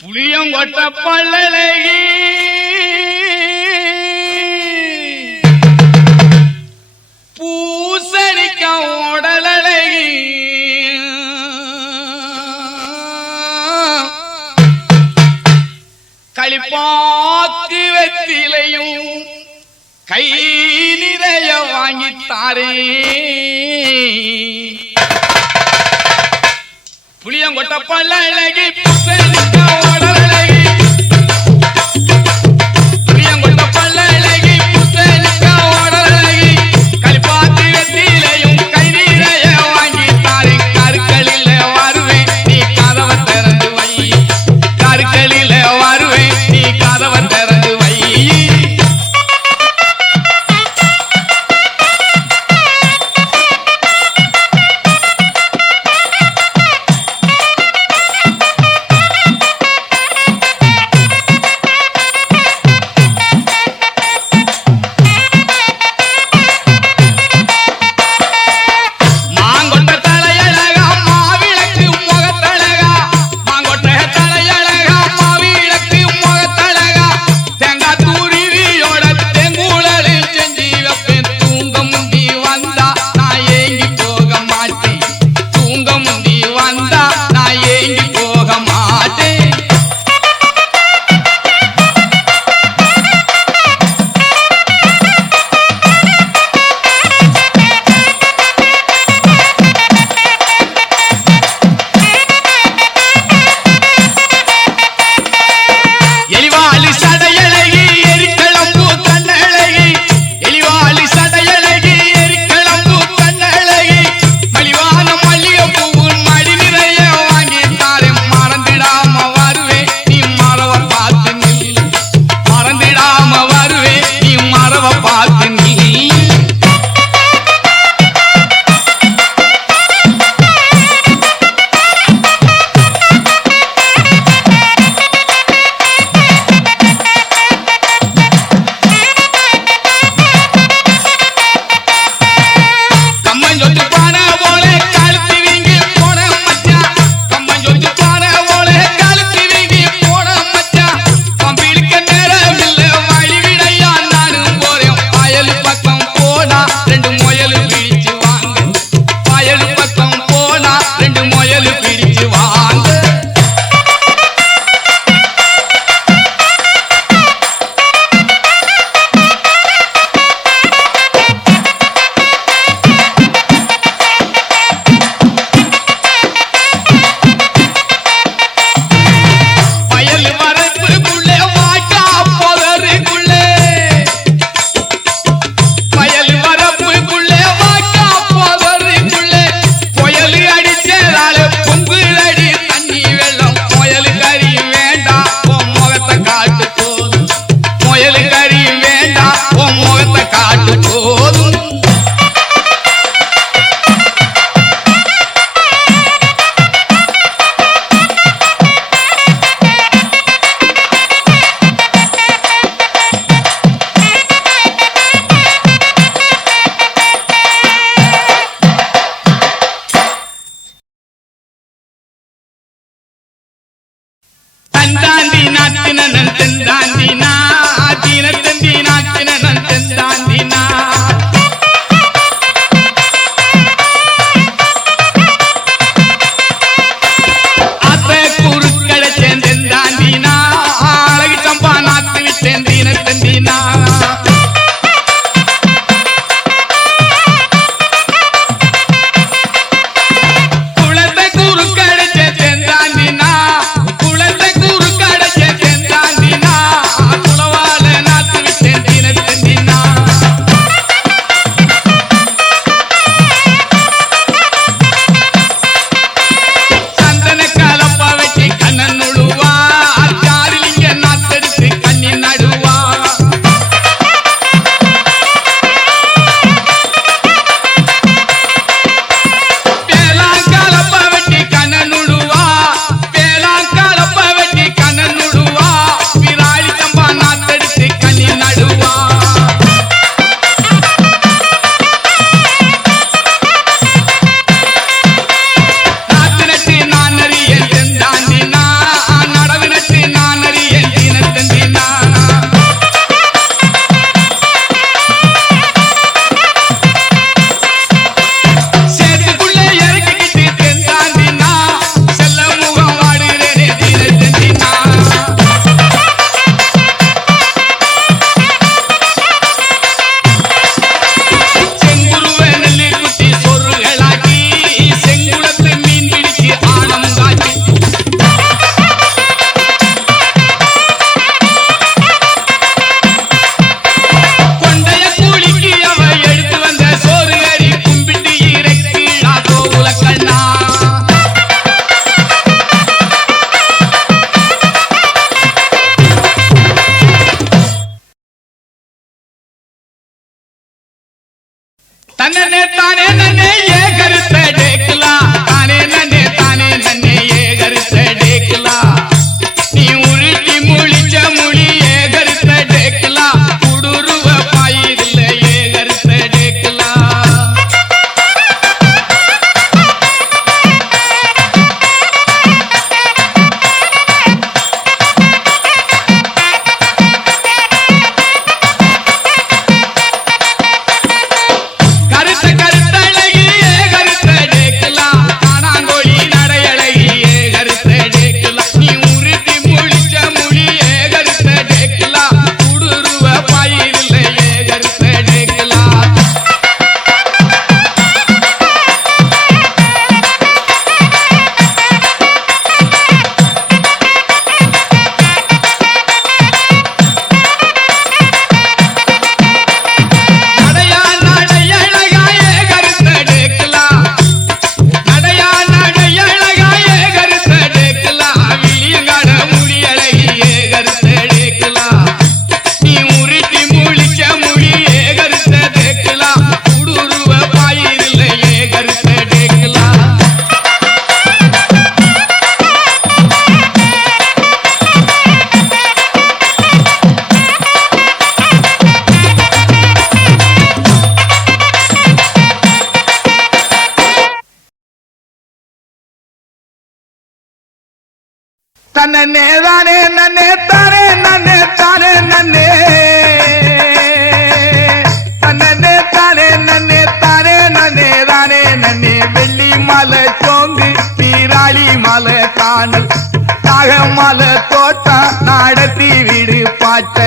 புளியங்கொட்ட பல்லழகி பூசணிக்க உடலழகி களிப்பாக்கு வெற்றிலையும் கை நிறைய வாங்கித்தாரே புளியங்கொட்ட பல்லழகி பூசணிக்க உடலழகி புளியங்கொட்ட பல்லழகி பூசணிக்க உடலழகி களிப்பாக்கு வெற்றிலையும் கை நிறைய வாங்கித்தாரே கருக்களில் வருவேன் நீ கதவை திறந்து வை கருக்களில் வருவேன் நீ கதவை திறந்து வை தன்னே தானே நன்னே ஏ கருத்த டேக்கலா தானே நன்னே ஏ கருத்த டேக்கலா நீ உருட்டி முழிச்ச முழி ஏ கருத்த டேக்கலா குடுருவ பாயிரில்ல ஏ கருத்த டேக்கலா தன்னே தானே நன்னே தானே நன்னே தானே நன்னே தன்னே தானே நன்னே தானே நன்னே தானே நன்னே வெள்ளி மலை சோங்கு பீராளி மலை காணல் தாக மலை தோட்டம் நடத்தி வீடு பாட்ட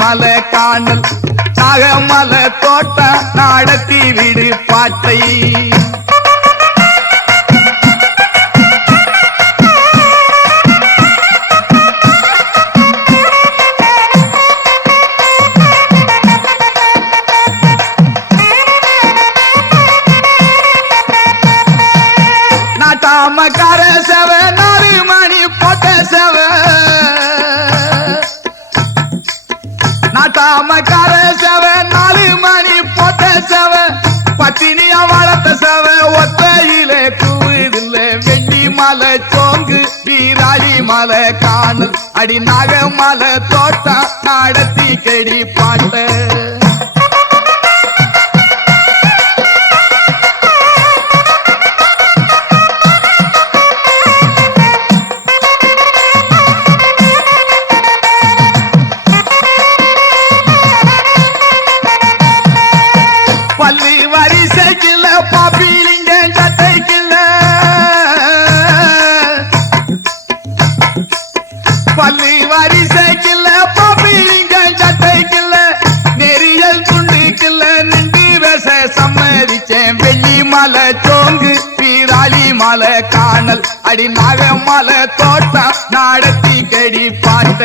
மலை காணல் நாகமலை தோட்டம் நடத்தி விடு பாட்டை நாட்டாம கர செவ 4 மணி போட்ட செவ நாட்டாமக்கார செவ 4 மணி போட்ட செவ பத்தினியா வளர்த்த செவ ஒத்தையிலே கூவிதில்ல வெள்ளி மலை சோங்கு பீராளி மலை காணல் அடி நாக மலை தோட்டம் நடத்தி கெடி பாட்ட பள்ளி வரிசைக்குள்ள பாப்பிங்க சட்டைக்குள்ள நெறியல் துண்டிக்குள்ள நின்று பேச சம்மதிச்சேன் வெள்ளி மலை சோங்கு பீராளி மலை காணல் அடி நாக மலை தோட்டம் நடத்தி கடி பாட்ட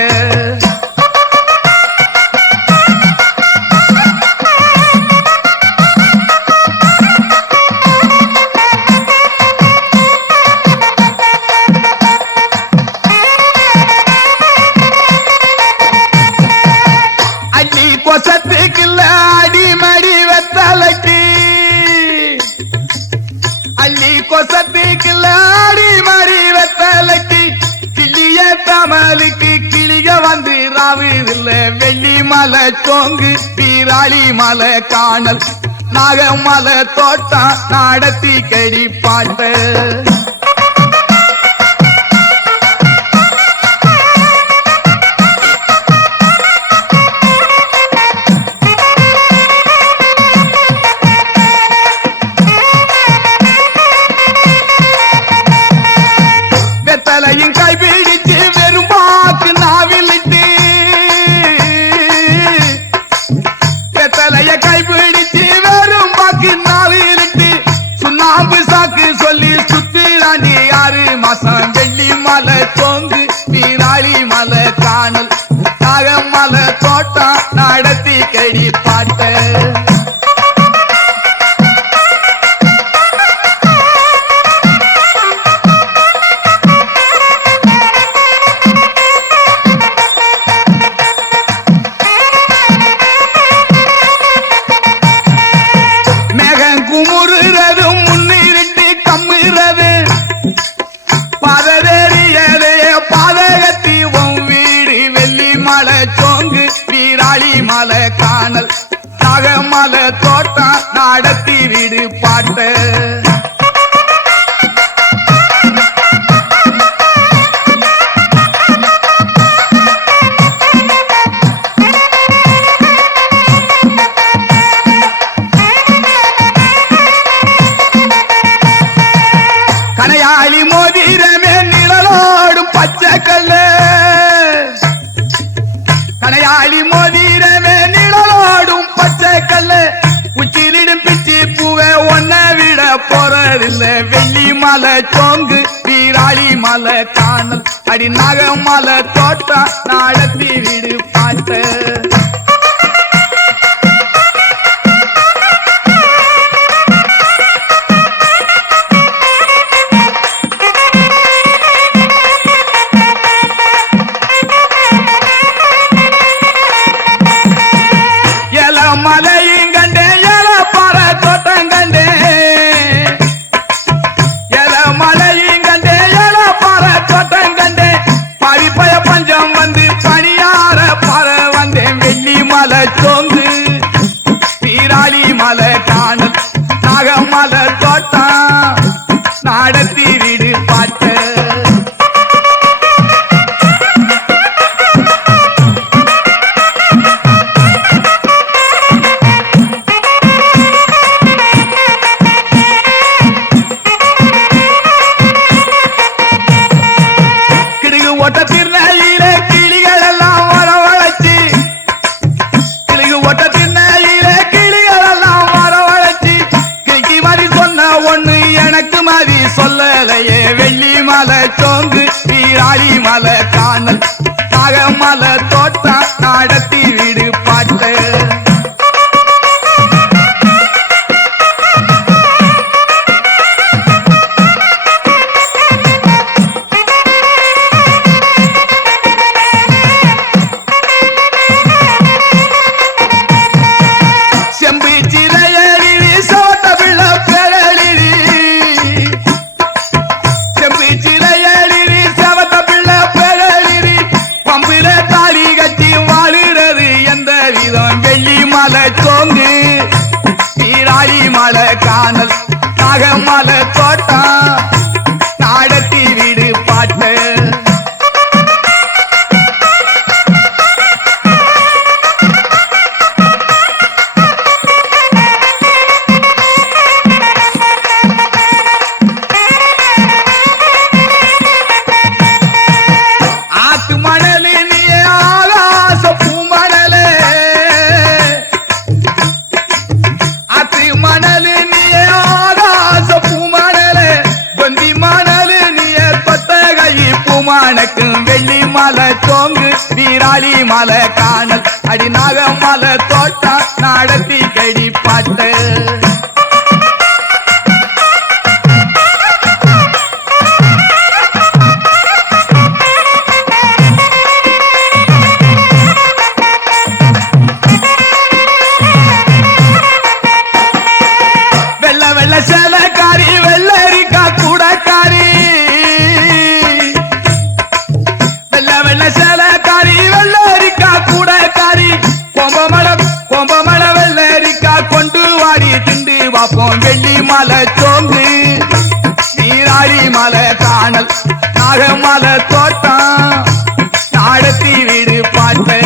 கொசத்துக்குள்ள அடிமடி வெத்தலைக்கு அள்ளி கொசத்துக்குள்ள அடிமடி வெத்தலைக்கு கிளிய தமிழுக்கு கிளிக வந்து ராவிதில்ல வெள்ளி மலை சோங்கு பீராளி மலை காணல் நாக மலை தோட்டம் நடத்தி கடி பாட்ட வெத்தலையும் கைப்பி தோட்டம் நடத்தி கடி பாட்ட மலை காணல் நாகமலை தோட்டம் நடத்தி வீடு பாட்ட கனையாளி மோதிரமே நிழலோடும் பச்சை கல்லு கனையாளி மோதிரமே நிழலோடும் பச்சை கல்லு உச்சிலிடும் பிச்சி பூவே ஒன்ன விட போறதில்ல வெள்ளி மலை சோங்கு வீராளி மலை காணல் அடி நாகமலை தோட்டம் நடத்தி வீடு பாட்ட மலையும் கண்டே எல பாற தோட்டம் கண்டே எல மலையும் கண்டே எல பாற தோட்டம் கண்டே பழிப்பய பஞ்சம் வந்து பணியார பாற வந்தேன் வெள்ளி மலை சோங்கு வீராளி மலை காணல் நாகமலை தோட்டம் நடத்தி வீடு பாட்ட ஒட்ட திருநெல்லியிலே கிளிகள் எல்லாம் வரவழைச்சி கிளிகு ஒட்ட திருநெல்லியிலே கிளிகள் எல்லாம் வரவழைச்சி கிளிக்கு மாதிரி சொன்ன ஒண்ணு எனக்கு மாதிரி சொல்லலையே வெள்ளி மலை சோங்கு வீராளி மலை காணல் நாகமலை தோட்டம் நடத்தி வீடு பாட்ட மலை சோங்கு வீராளி மலை காணல் நாகமலை தோட்டம் நடத்தி வீடு பாட்ட ஆத்து மணலு நீ ஆகாச பூமணலே மணலு நீ ஆகாச பூமணலே பொந்தி மணலு நீ கொத்தகை பூமானக்கும் வெள்ளி மலை சோங்கு வீராளி மலை காணல் அடி நாகமலை தோட்டம் நடத்தி கடி பாட்ட சேலக்காரி வெள்ளரிக்கா கூடக்காரி வெள்ள சேலக்காரி வெள்ளரிக்கா கூடக்காரி கொம்பமலை வெள்ளரிக்கா கொண்டு வாடி திண்டு வாப்போம் வெள்ளி மலை சோங்கு வீராளி மலை காணல் நாகமலை தோட்டம் நடத்தி வீடு பாட்ட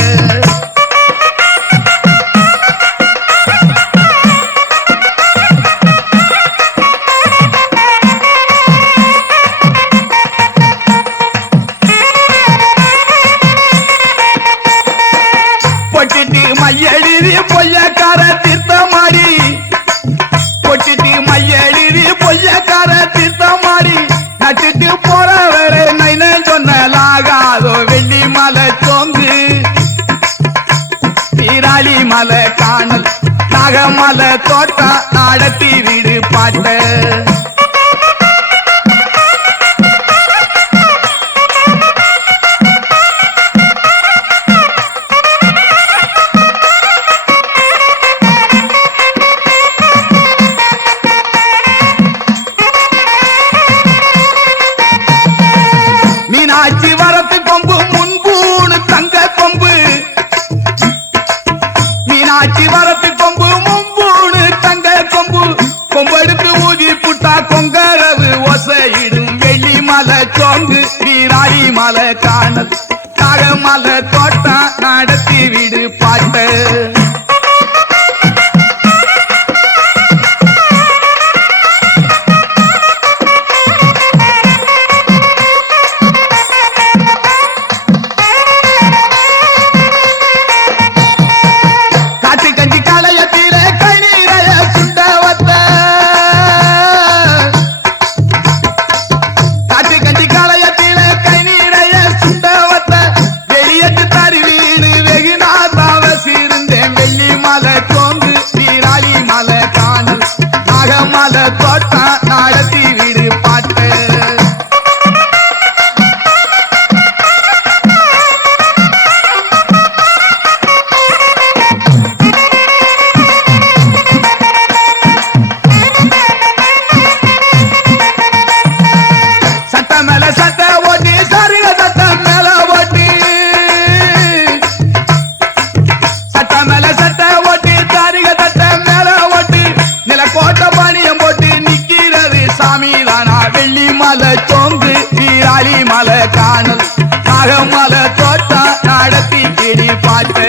பொட்டிட்டு மையெழுதி பொய்யக்கார தீர்த்தமாடி பொட்டிட்டு மையெழுதி பொய்யக்கார தீர்த்தமாடி நட்டுட்டு போறவரை நைன சொன்னலா காணல் நாகமலை தோட்டம் நடத்தி வீடு பாட்ட மீனாட்சி வரத்து கொம்பு முன்பூணு தங்க கொம்பு மீனாட்சி வரத்து கொம்பு முன்பூணு தங்க கொம்பு கொம்பெடுத்து ஊதி புட்டா கொங்கரவு ஒசையிடும் வெள்ளி மலை சோங்கு வீராளி மலை காணல் நாகமலை தோட்டம் நடத்தி வீடு பாட்ட தோட்டம் நடத்தி வீடு பாட்டு சட்ட மேல சட்ட ஓட்டி சரிக சட்டம் மேல ஓட்டி சட்ட மேல சட்ட ஓட்டி சரிக சட்டம் மேல ஓட்டி நிலக்கோட்டை பணியம் போட்டு நிக்கிறது சாமி தானா வெள்ளி மலை சோங்கு வீராளி மலை காணல் நாகமலை தோட்டம் நடத்தி கிடி பாட்டு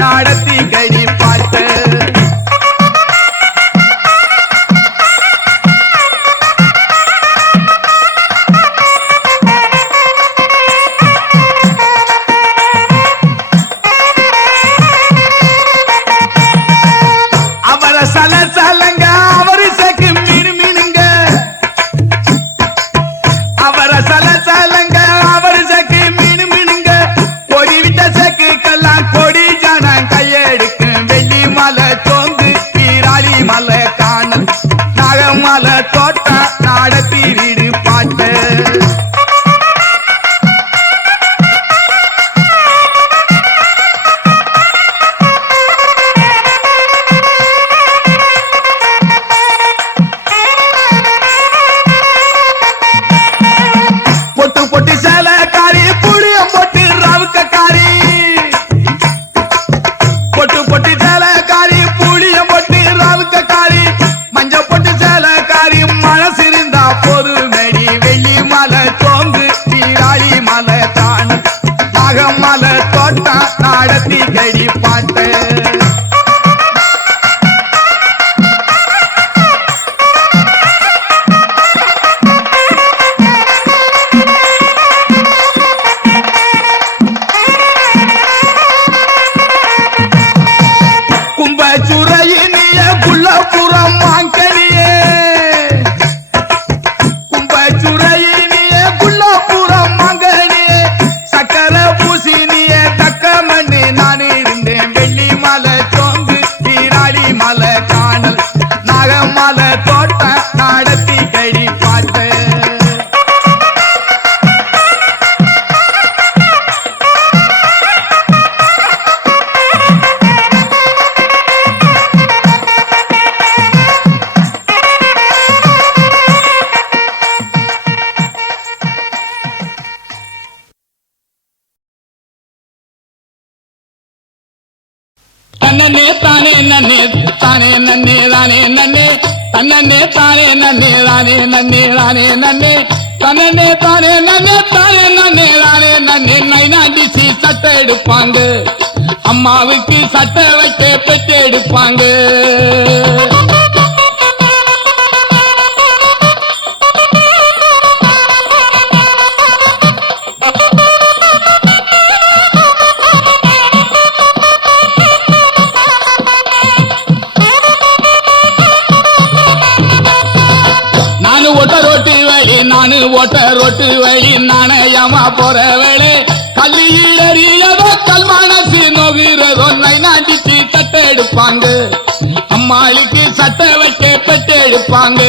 நடத்தி கடி பாட்டு அவர சல சலங்க அவரு செக்கு மீனு மீனுங்க அவர சல சலங்க அவரு செக்கு மீனு மீனுங்க பொடி விட்ட செக்கு கல்லாம் கொடி கையெடுக்கும் வெள்ளி மலை சோங்கு வீராளி மலை காணல் நாகமலை தோட்டம் நடத்தி வீடு பாட்டு பொட்டு பொட்டு சேலக்காரி புளியம் போட்டு ரவுக்காரி பொட்டு பொட்டு சேலக்காரி புளியம் போட்டு ரவுக்காரி மஞ்ச பொட்டு சேலக்காரி மனசு இருந்தா பொறுமடி வெள்ளி மலை சோங்கு வீராளி மலை காணல் நாகமலை தோட்டம் நடத்தி கடி பாட்டு கும்பச்சுரையினிய குள்ளப்புறம் மாங்கனியே கும்பச்சுரையினிய குள்ளப்புறம் மாங்கனியே சக்கர பூசினிய தக்க மண்ணு நான் இருந்தேன் வெள்ளி மலை சோங்கு வீராளி மலை காணல் நாகமலை தோட்டம் நடத்தி கடி பாட்டு தன்னே தானே நன்னே தானே நன்னே தானே நன்னே தன்னே தானே நன்னே தானே நன்னே தானே நன்னே தனே தானே நன்னே தானே நன்னே தானே நன்னே நைனாண்டிச்சி சட்டை எடுப்பாங்க அம்மாவுக்கு சட்டை வைக்க பெட்டு எடுப்பாங்க நானு ஓட்ட ரோட்டு வழி நாணயமா போற வேளை கல்லியறியதோ கல்மானசி நோகிறதோ நைனாண்டிச்சி சட்டை எடுப்பாங்க அம்மாளுக்கு சட்டை வைக்க பெட்டு எடுப்பாங்க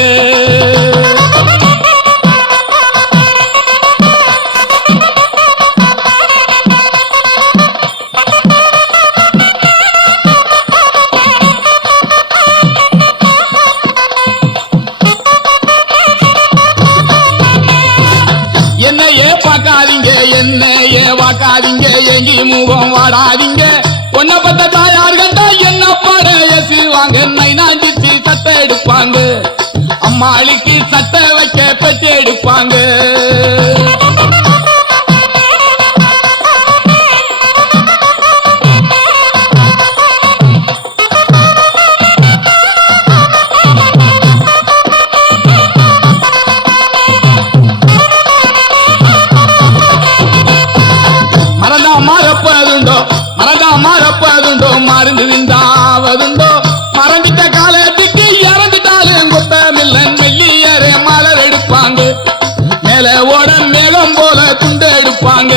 என்னையே வாக்காதீங்க எங்கி முகம் வாடாதீங்க பொண்ணை பத்த தாயார் கண்டா என்ன பாட எசிவாங்க நைனாண்டிச்சி சட்டை எடுப்பாங்க அம்மாளுக்கு சட்டை வைக்க பெட்டி எடுப்பாங்க மறப்பதுண்டோ மருந்து விந்தாவதுண்டோ மறந்துட்ட காலத்துக்கு இறந்துட்டாலும் குத்தமில்ல மெல்லியரே மலர் எடுப்பாங்க மேல ஓட மேகம் போல துண்டு எடுப்பாங்க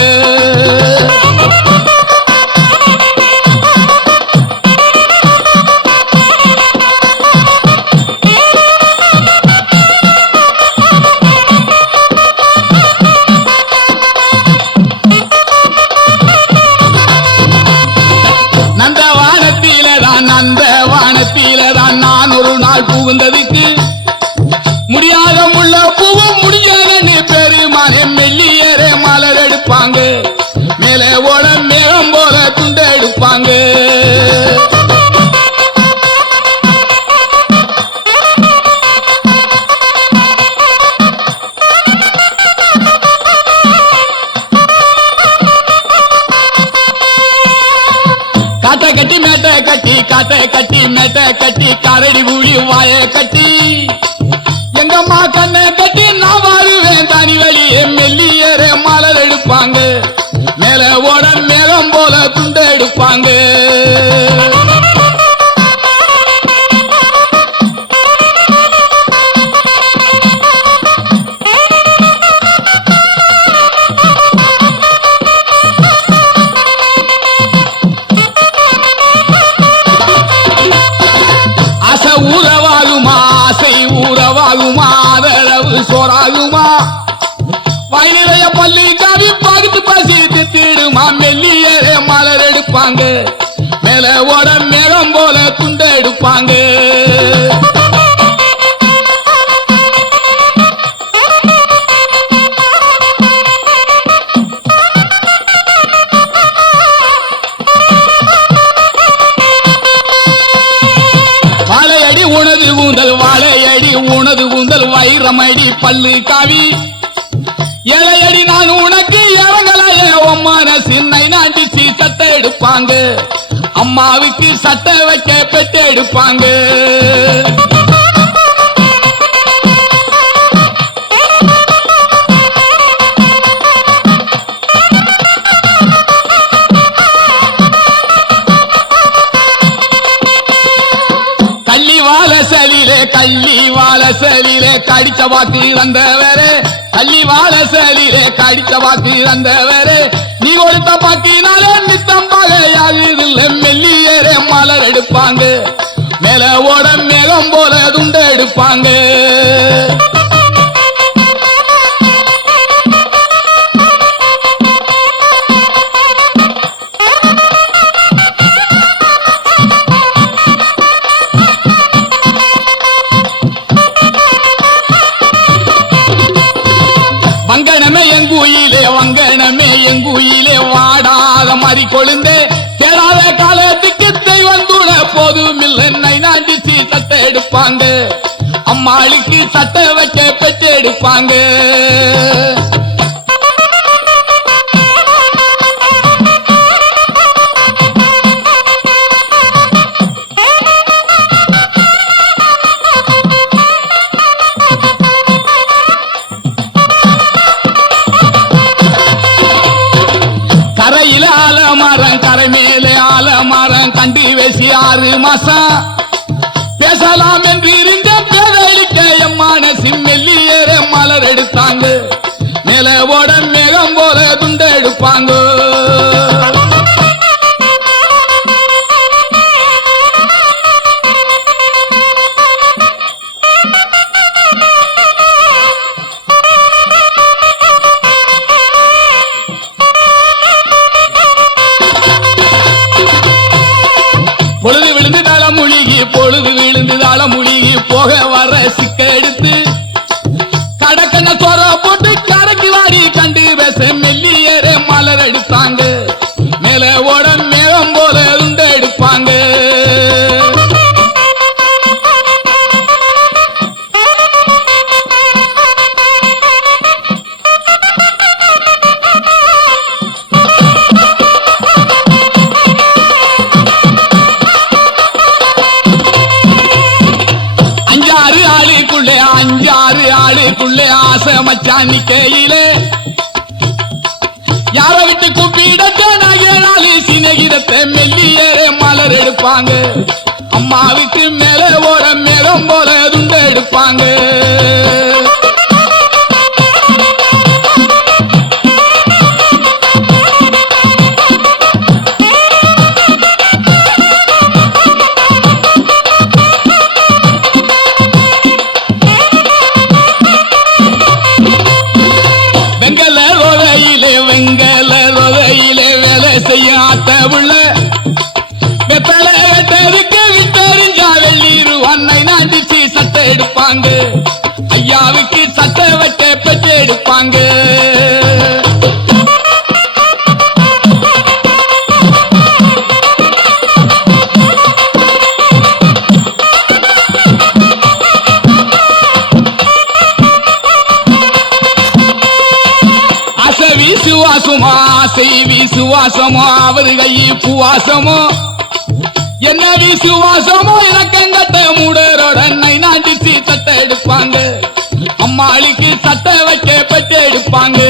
நான் ஒரு நாள் புகுந்ததுக்கு முடியாத முள்ள பூவும் முடியாத பெருமானே மெல்லியரே மலர் எடுப்பாங்க மேலே ஓட மேகம் போல துண்டு எடுப்பாங்க காட்டை கட்டி மேட்டை கட்டி காட்டை கட்டி மேட்டை கட்டி கரடி ஊழி வாய கட்டி எங்கம்மா கண்ணை கட்டி நான் வாழுவேன் தனி வழியே மெல்லியரே மலர் எடுப்பாங்க மேல ஓட மேகம் போல துண்டு எடுப்பாங்க சோறாகுமா வயநிலைய பள்ளி காவி பகுத்து பசி திடுமா மெல்லியரே மலர் எடுப்பாங்க மேல ஓட மேகம் போல துண்டு எடுப்பாங்க வாழையடி உனது கூந்தல் வாழையடி உனது கூந்தல் வைரமடி பல்லு காவி ஏழையடி நான் உனக்கு இறங்கலையே மனசு நைனாண்டிச்சி சட்டை எடுப்பாங்க அம்மாவுக்கு சட்டை வைக்க பெட்டு எடுப்பாங்க கள்ளி வாழசலிலே கடிச்ச வாக்கு வந்தவரே கள்ளி வாழசலிலே கடிச்ச வாக்கு வந்தவரே நீ கொடுத்த பாக்கினாலே நித்தம் பகையாகுதில்லை மெல்லியரே மலர் எடுப்பாங்க மேல ஓட மேகம் போல துண்டு எடுப்பாங்க வங்கனமே எங்குயிலே வாடாத மாதிரி கொழுந்தே தேடாத காலத்துக்கு தெய்வம் கூட போதும் இல்லை நைனாண்டிச்சி சட்டை எடுப்பாங்க அம்மா அம்மாளுக்கு சட்டை வைக்க பெற்றெடுப்பாங்க. கரையில ஆலமரம் கரை மேலே ஆலமரம் கண்டு பேசி 6 மாசம் பேசலாம் என்று இருந்த பேதளிக்க எம்மானசி மெல்லியேற மலர் எடுத்தாங்க. நிலவோட மேகம் போல துண்டு எடுப்பாங்க. பொழுது விழுந்து தளமுழுகி பொழுது விழுந்து தளமுழுகி போக வர சிக்க எடுத்து கடக்கன சொர போட்டு கரைக்கு வாடி கண்டு பேச மெல்லியேற மலர் எடுத்தாங்க. மேல ஓட மேகம் போல உண்டு எடுப்பாங்க. அஞ்சாறு ஆளுக்குள்ளே ஆசை மச்சான் நிக்கையிலே யார விட்டு கூப்பிடத்தை நகையாளி சிநேகிதத்தை மெல்லியேற மலர் எடுப்பாங்க. அம்மாவுக்கு மேல ஓர மேகம் போல துண்டு எடுப்பாங்க. வெங்கல ரோதையிலே வேலை செய்ய ஆத்த உள்ள வெத்தலை எட்டருக்கு விட்டறிஞ்சா வெள்ளீரு அன்னை நாண்டிச்சு சட்டை எடுப்பாங்க. ஐயாவுக்கு சட்டை வெட்ட பெற்று எடுப்பாங்க. விசுவாசமோ ஆசை விசுவாசமோ அவர் கையை பூவாசமோ என்ன விசுவாசமோ இலக்கங்கட்ட மூடரோட நாட்டிச்சு சட்டை எடுப்பாங்க. அம்மாளுக்கு சட்டை வைக்க பெற்று எடுப்பாங்க.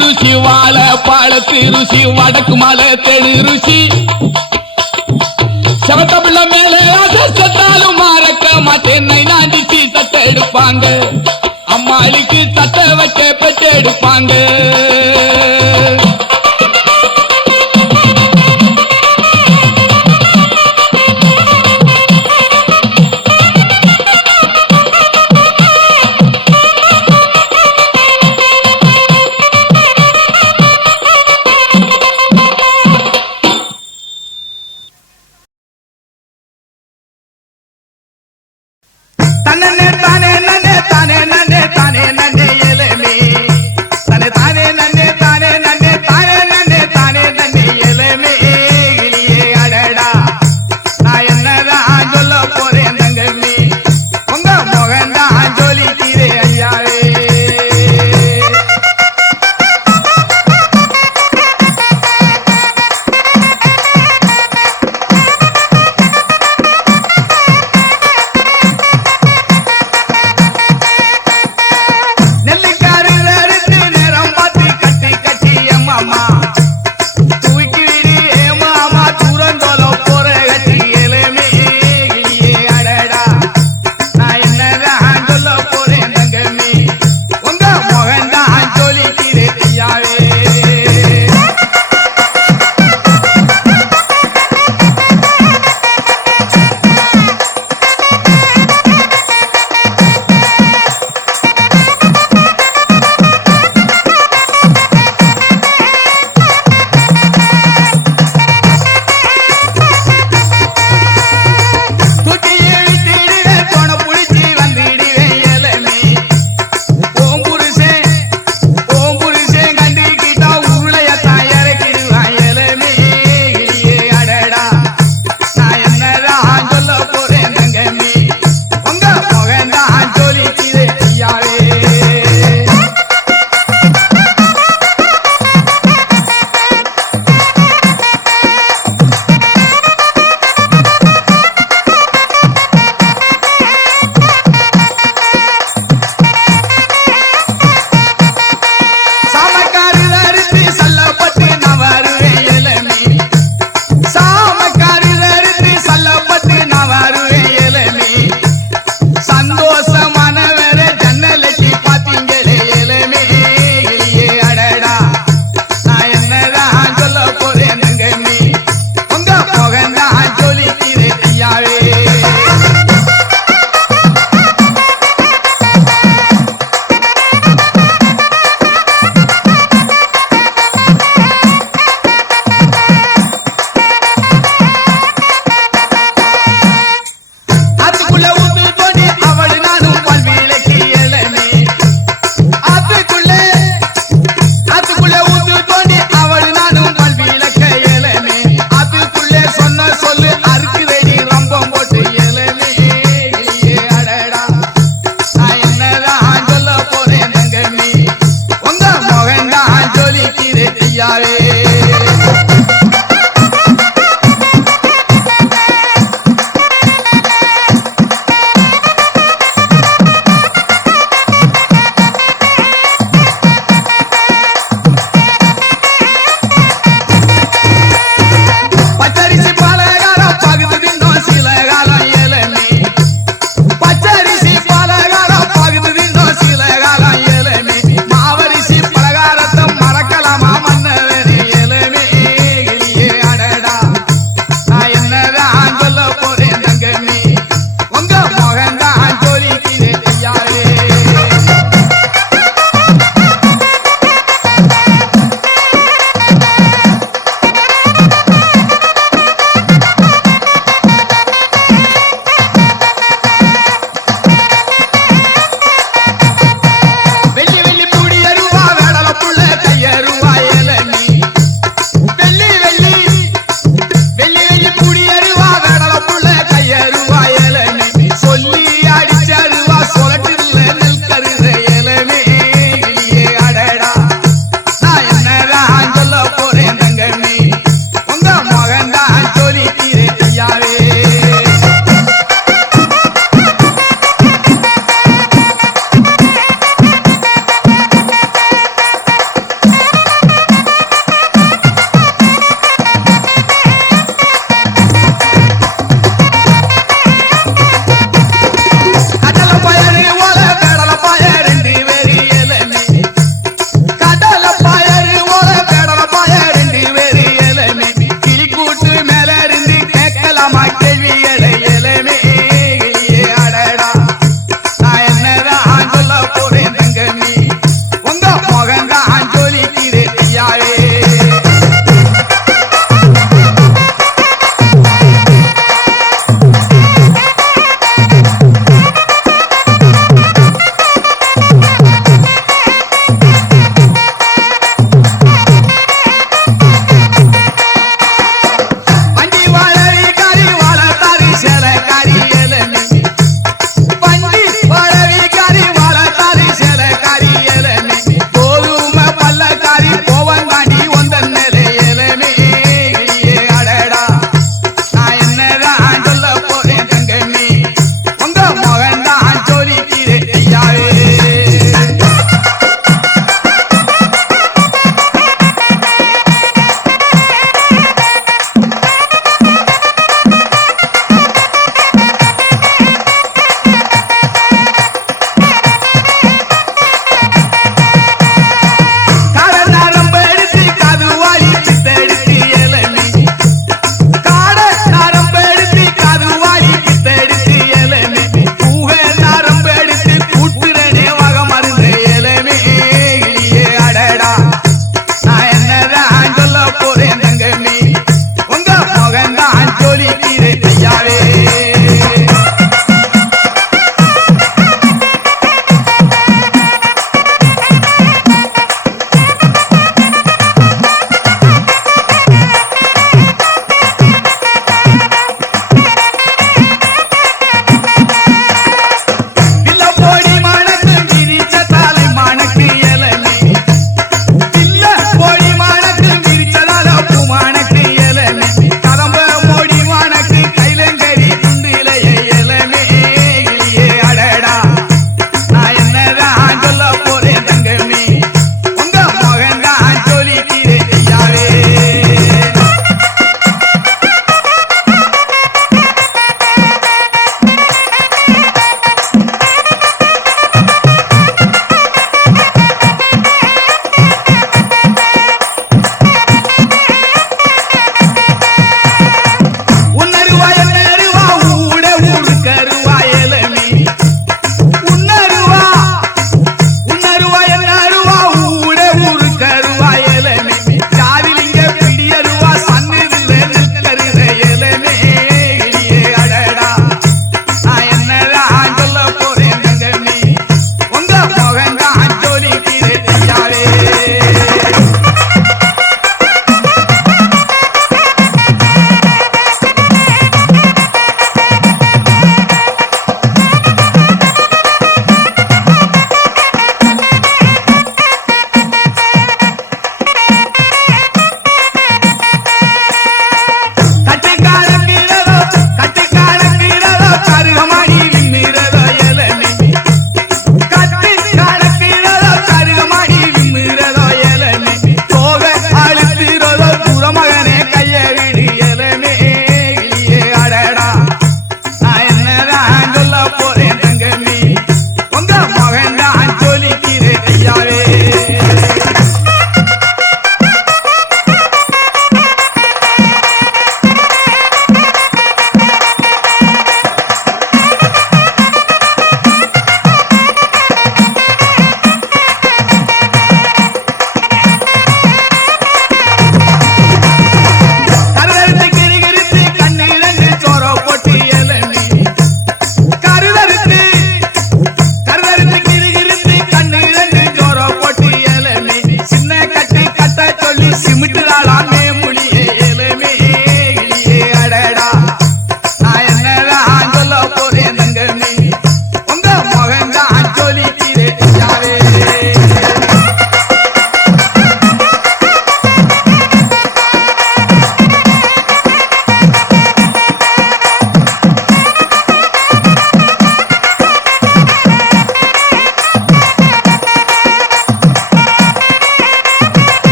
ருசி வாழ பாலத்து ருசி வடக்கு மலை தெரு ருசி செவத்தபிள்ள மேலே செத்தாலும் மறக்க மாட்டேன் நாண்டிச்சு சட்டை எடுப்பாங்க. அம்மாளுக்கு சட்டை வைக்க பெற்று எடுப்பாங்க. தானே நன்னே தானே நன்னே எலமே தானே தானே நன்னே தானே நன்னே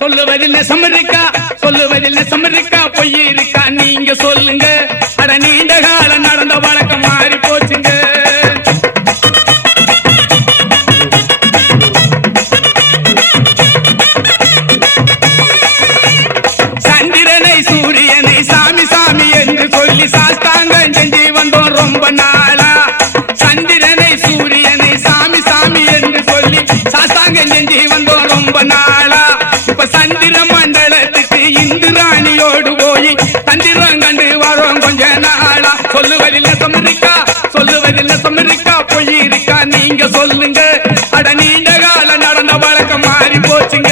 சொல்லுவதில் நெசம் இருக்கா, சொல்லுவதில் நெசம் இருக்கா, பொய் இருக்கா நீங்க சொல்லுங்க. அட நீண்ட காலம் நடந்த வழக்கம் மாறி போச்சுங்க. சந்திரனை சூரியனை சாமி சாமி என்று சொல்லி சாஸ்தாங்கம் செஞ்சு வந்தோம் ரொம்ப நாளா. சந்திரனை சூரியனை சாமி சாமி என்று சொல்லி சாஸ்தாங்கம் செஞ்சு வந்தோம் ரொம்ப நாளா. இப்ப சந்திர மண்டலத்துக்கு இந்திராணியோடு போய் தந்திரம் கண்டு வரோம் கொஞ்ச நாளா. சொல்லுவதில் நெசம் இருக்கா, சொல்லுவதில் நெசம் இருக்கா, பொய் இருக்கா நீங்க சொல்லுங்க. அட நீண்ட காலம் நடந்த வழக்கம் மாறி போச்சுங்க.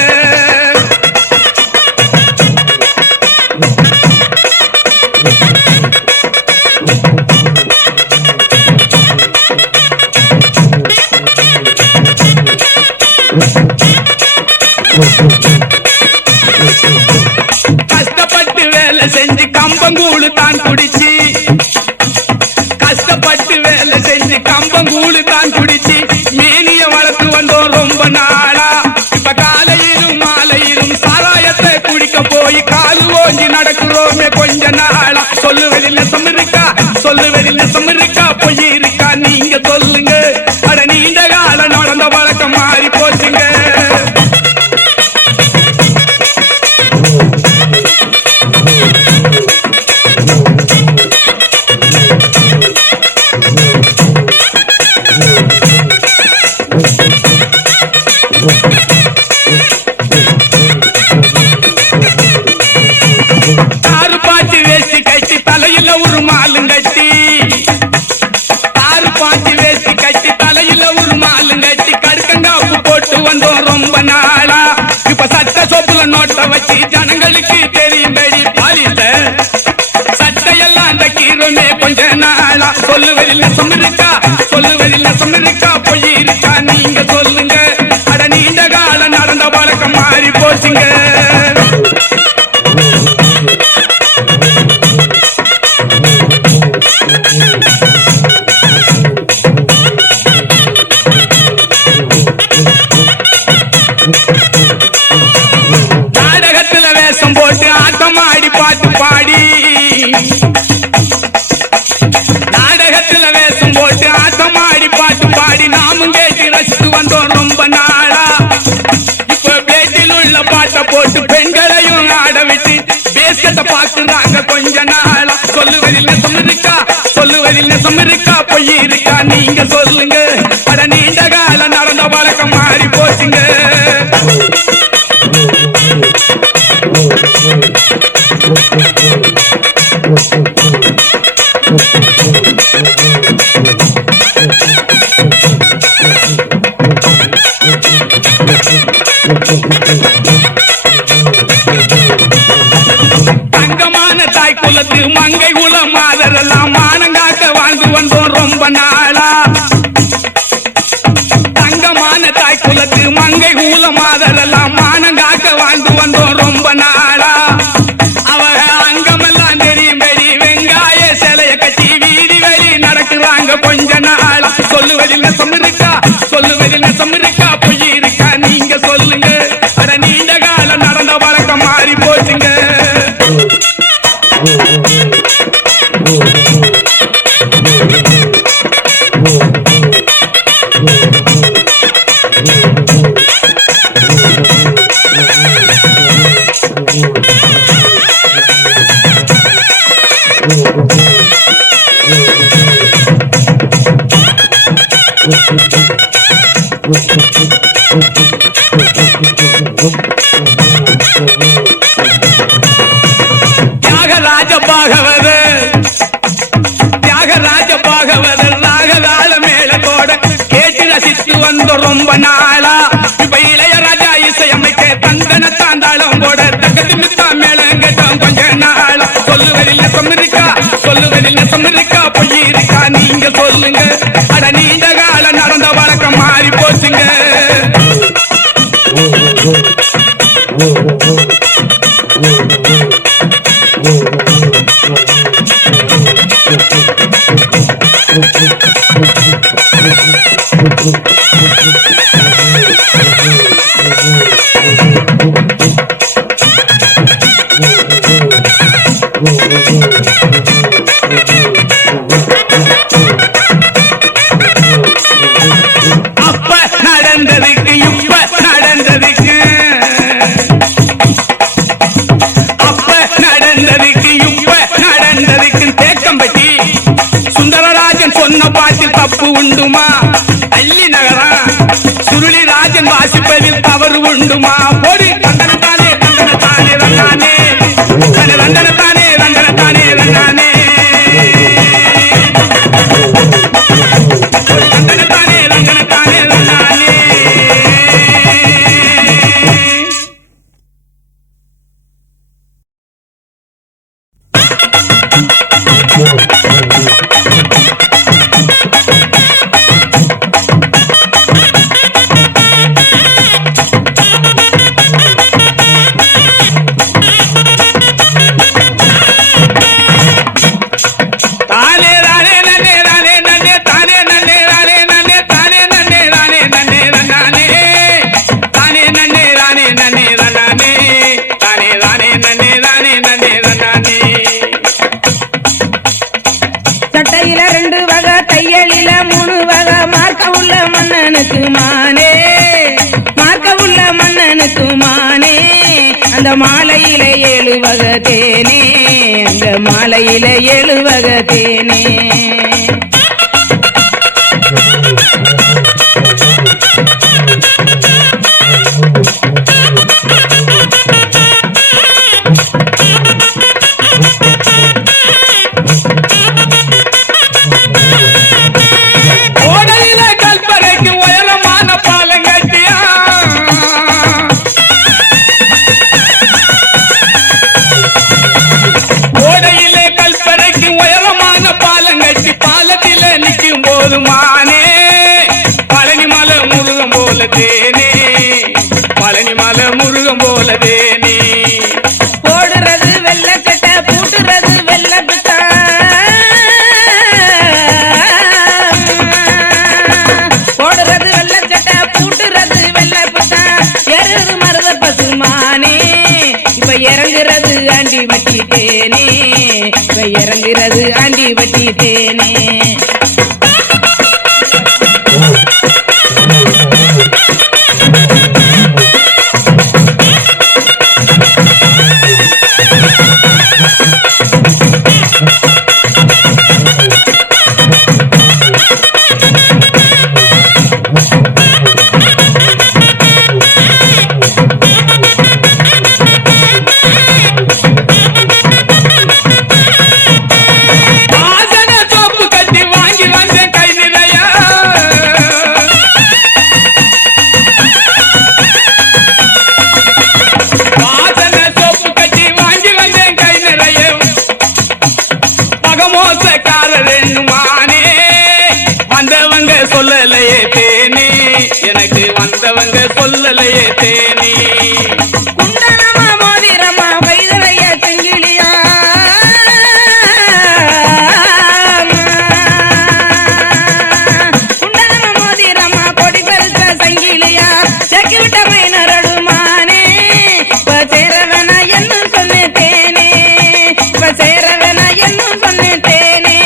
கஷ்டப்பட்டு வேலை செஞ்சு கம்பங்கூழு தான் குடிச்சு, கஷ்டப்பட்டு வேலை செஞ்சு கம்பங்கூழு தான் குடிச்சு மேனிய வளர்த்து வந்தோம் ரொம்ப நாளா. இப்ப காலையிலும் மாலையிலும் சாராயத்தை குடிக்க போய் காலு ஓஞ்சி நடக்கிறோமே கொஞ்ச நாளா. சொல்லுவதில் நெசம் இருக்கா, சொல்லுவதில் நெசம் இருக்கா, பொய் இருக்கா நீங்க சொல்லுங்க. அட நீண்ட காலம் நடந்த வழக்கம் மாறி போச்சுங்க. தாறு பாட்டி வேஷ்டி கட்டி தலையில ஒரு மாலும் கட்டி, தாறு பாட்டி வேஷ்டி கட்டி தலையில ஒரு மாலும் கட்டி கடுக்கங்காப்பு போட்டு வந்தோம் ரொம்ப நாளா. இப்ப சட்ட சோப்புல நோட்டை வச்சு ஜனங்களுக்கு தெரியும்படி பாலித்த சட்டையெல்லாம் தைக்கிறோமே கொஞ்ச நாளா. சொல்லுவதில் நெசம் இருக்கா, சொல்லுவதில் நெசம் இருக்கா, பொய் இருக்கா நீங்க சொல்லுங்க. அட நீண்ட காலம் நடந்த வழக்கம் மாறி போச்சுங்க. நாடகத்துல வேஷம் போட்டு ஆட்டமாடி பாட்டு பாடி, நாடகத்துல வேஷம் போட்டு ஆட்டமாடி பாட்டு பாடி நாமும் கேட்டு ரசித்து வந்தோம் ரொம்ப நாளா. இப்ப பேட்டில் உள்ள பாட்டை போட்டு பெண்களையும் ஆட விட்டு பேசத்தை பார்க்குறாங்க கொஞ்ச நாளா. சொல்லுவதில் நெசம் இருக்கா, சொல்லுவதில் நெசம் இருக்கா, பொய் இருக்கா நீங்க சொல்லுங்க. அட நீண்ட காலம் நடந்த வழக்கம் மாறி போச்சுங்க. தங்கமான தாய் குலத்து மங்கை குல மாதரெல்லாம் மானங்காக்க வாழ்ந்து வந்தோம் ரொம்ப நாளா. தங்கமான தாய் குலத்து மங்கை குல மாதரெல்லாம் மானங்காக்க வாழ்ந்து வந்தோம் ரொம்ப நாளா. அவங்க அங்கமெல்லாம் தெரியும்படி வெங்காய சிலைய கட்டி வீதி வழி நடக்குறாங்க கொஞ்ச நாளா. சொல்லுவதில் நெசம் இருக்கா, சொல்லுவதில் நெசம் இருக்கா, பொய் இருக்கா நீங்க சொல்லுங்க. அட நீண்ட காலம் நடந்த வழக்கம் மாறி போச்சுங்க. தியாகராஜ பாகவதர், தியாகராஜ பாகவதர் ராகதாள மேளத்தோட கேட்டு ரசித்து வந்த ரொம்ப நாளா. இப்ப இளையராஜா இசையமைக்க தந்தன தாந்தாளம் போட தக்கத்து மித்தா மேளம் கேட்டோம் கொஞ்ச நாளா. சொல்லுவதில் நெசம் இருக்கா, சொல்லுவதில் நெசம் இருக்கா, பொய் இருக்கா நீங்க சொல்லுங்க. அட நீண்ட காலம் நடந்த வழக்கம் மாறி போச்சுங்க. ஆர்கன் வாசிப்பதில் தவறு உண்டுமா பொடி தந்தனத்தானே தந்தனத்தானே தந்தானே தந்தனத்தானே தந்தனத்தானே தந்தானே தந்தனத்தானே தந்தனத்தானே தந்தானே சட்டையில 2 வகை தையலில 3 வகை மார்க்க உள்ள மன்னனுக்கு மானே மார்க்க உள்ள மன்னனுக்கு மானே அந்த மாலையில 7 வகை தேனே அந்த மாலையில 7 வகை தேனே மானே பழனி மலை முருகன் போல தேனே பழனி மலை முருகன் போல தேனே போடுறது வெள்ளை சட்டை பூட்டுறது வெள்ளை பித்தா போடுறது வெள்ளை சட்டை பூட்டுறது வெள்ளை பித்தா எருது மருத பசுமானே இப்ப இறங்குறது ஆண்டி வட்டி தேனே இப்ப இறங்குறது ஆண்டி வட்டி தேனே சொல்லலையே தேனி எனக்கு வந்தவங்க சொல்லலையே தேனி குண்டலமா மோதிரமா வைதலைய செங்கிலியா குண்டலமா மோதிரமா கொடி பெருச சங்கிலியா செக்கி விட்ட மைனரடுமானே இப்ப சேரவன என்ன சொன்ன தேனே இப்ப சேரவன என்ன சொன்ன தேனே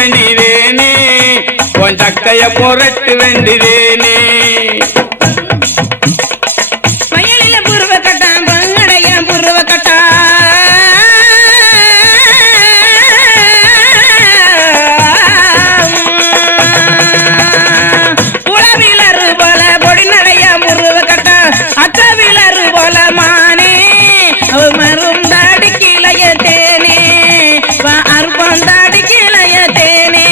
வேண்டியதேனே உன் சக்கைய புரட்டு வேண்டியதேனே மயிலில புருவ கட்டான் பங்கடைய புருவ கட்டா புலவிலரு போல பொடி நடைய புருவ கட்டா அக்கவிலரு போல மானே அவ மருந்தாடி கீழைய தேனே அருப்பந்தாடி கீழைய தேனே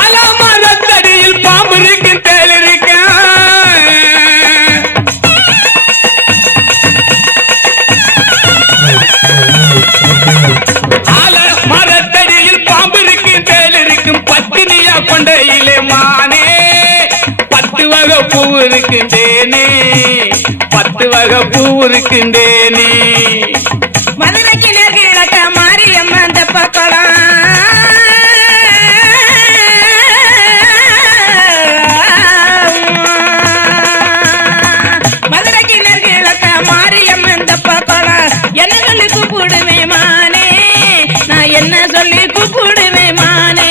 ஆலமரத்தடியில் பாம்பு இருக்கு தேள் இருக்கு ஆலமரத்தடியில் பாம்பு இருக்கு தேள் இருக்கும் பத்தினியா கொண்டையிலே மானே 10 வகை பூ இருக்குண்டேனே 10 வகை பூ இருக்குண்டேனே மதுரைக்கு நேர்கிழக்க மாரியம்மன் தெப்பக்குளம் மதுரைக்கு நேர்கிழக்க மாரியம்மன் தெப்பக்குளம் என்ன சொல்லி கூப்பிடுவே மானே நான் என்ன சொல்லி கூப்பிடுவே மானே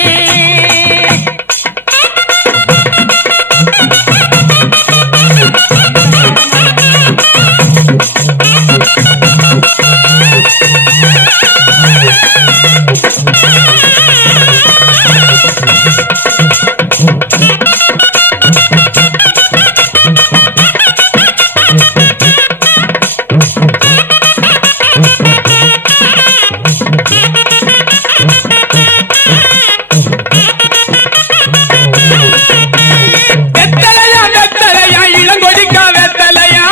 வெத்தலையா வெத்தலையா இளங்கொடிக்கா வெத்தலையா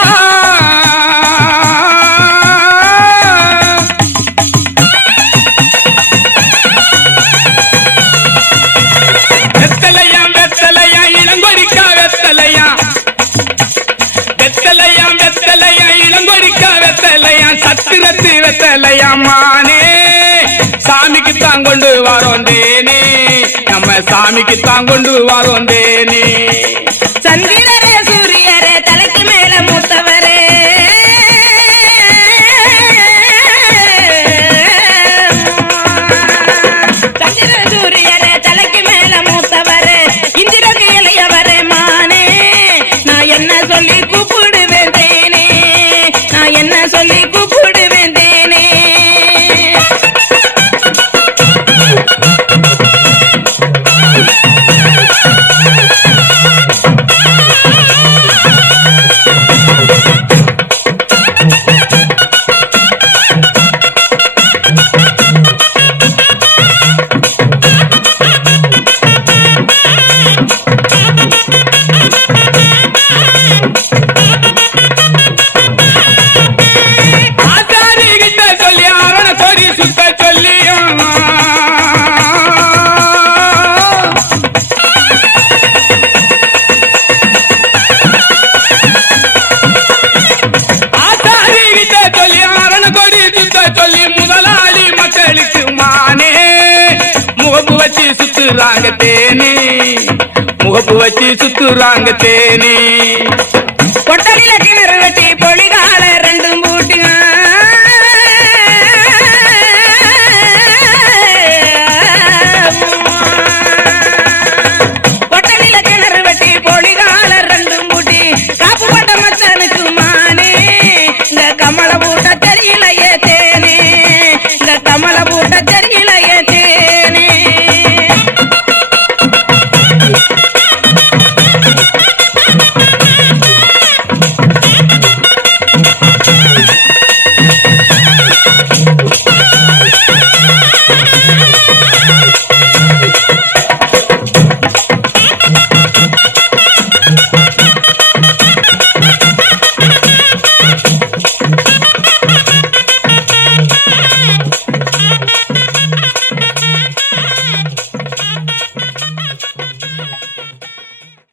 வெத்தலையா வெத்தலையா இளங்கொடிக்கா வெத்தலையா வெத்தலையா வெத்தலையா இளங்கொடிக்கா வெத்தலையா சத்திரத்து வெத்தலையா மானே சாமிக்கு தான் கொண்டு வரோம் தேனே நம்ம சாமிக்கு தான் கொண்டு வரோம் தேனே சந்திரரே சூரியரே தலைக்கு மேல மூத்தவரே சந்திர சூரியரே தலைக்கு மேல மூத்தவரே இந்திரக்கு இளையவரே மானே நான் என்ன சொல்லி கூப்பிடுவேன் தேனே நான் என்ன சொல்லி கூப்பிடுவேன் தேனே ஆசாரி கிட்ட சொல்லி அவன கொடி சுத்த சொல்லியும் ஆசாரி கிட்ட சொல்லி அவன கொடி சுத்த சொல்லி முதலாளி மக்களுக்கு மானே முகப்பு வச்சு சுத்துறாங்க தேனே முகப்பு வச்சு சுத்துறாங்க தேனே கொட்டலில கிணறு